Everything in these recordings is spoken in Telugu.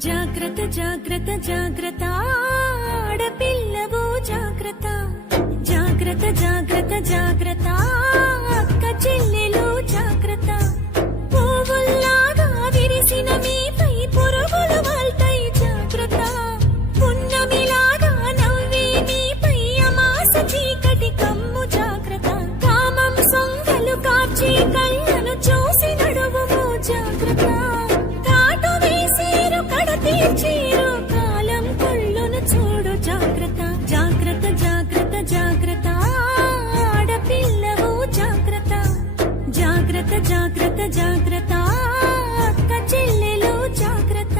జాగ్రత్త జాగ్రత్త జాగ్రత్త ఆడపిల్లవు జాగ్రత్త జాగ్రత్త జాగ్రత్త జాగ్రత్త అక్క చెల్లెలు జాగ్రత్త పువ్వుల్లాగా విరిసిన మీపై పురుగులు వాల్తాయి జాగ్రత్త పున్నమిలాగా నవ్వే మీపై అమాస చీకటి కమ్ము జాగ్రత్త కామం సొంగలు కార్చి కళ్ళను చూసి నడువుము జాగ్రత్త తీర్చేరు కాలం కళ్ళును చూడు జాగ్రత్త జాగ్రత్త జాగ్రత్త జాగ్రత్త ఆడపిల్లవు జాగ్రత్త జాగ్రత్త జాగ్రత్త జాగ్రత్త అక్క చెల్లెలు జాగ్రత్త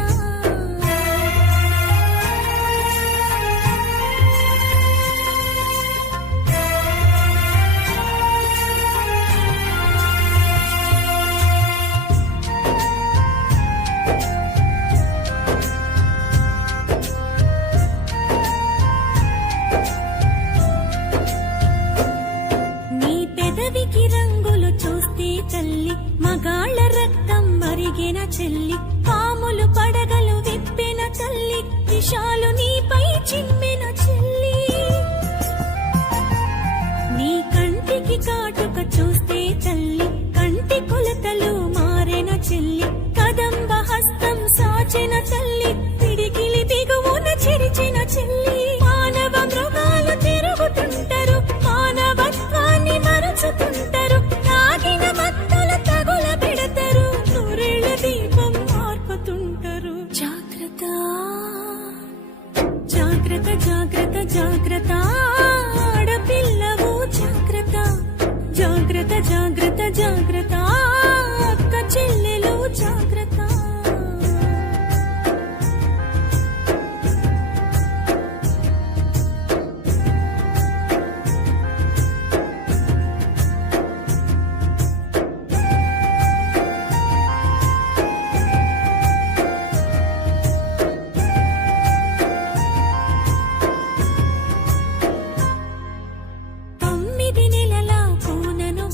రంగులు చూస్తే తల్లి మగాళ్ళ రక్తం మరిగిన చెల్లి పాములు పడగలు విప్పిన తల్లి విషాలు నీపై చిమ్మిన చెల్లి నీ కంటికి కాటుక చూస్తే తల్లి కంటి కొలతలు మారిన చెల్లి కదంబ హస్తం సాచిన తల్లి పిడికిలి బిగువున చిరిచిన చెల్లి మానవ మృగాలు తిరుగుతుంటారు మానవత్వాన్ని మరచుతుంటారు తాగిన మత్తులు తగుల పెడతారు నూరేళ్ల దీపం మార్పుతుంటారు జాగ్రత్త జాగ్రత్త జాగ్రత్త జాగ్రత్త ఆడపిల్లవు జాగ్రత్త జాగ్రత్త జాగ్రత్త జాగ్రత్త అక్క చెల్లెలు జాగ్రత్త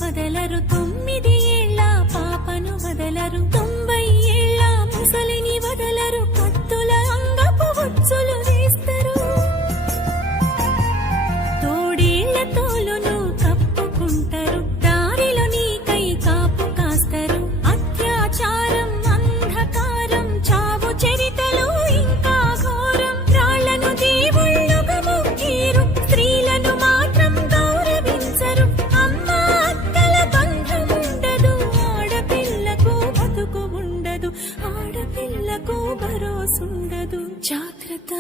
వదలరు 9 ఏళ్ల పాపను వదలరు 90 ఏళ్ల ముసలిని వదలరు కత్తుల అంగపు ఉచ్చులు వేస్తారు తోడేళ్ల తోలును కప్పుకుంటారు దారిలో నీకై కాపు కాస్తారు అత్యాచారం అంధకారం చావు చరితలు ఇంకా ఘోరం రాళ్లను దేవుళ్ళుగా మొక్కేరు స్త్రీలను మాత్రం గౌరవించరు ఆడపిల్లకు భరోసుండదు జాగ్రత్త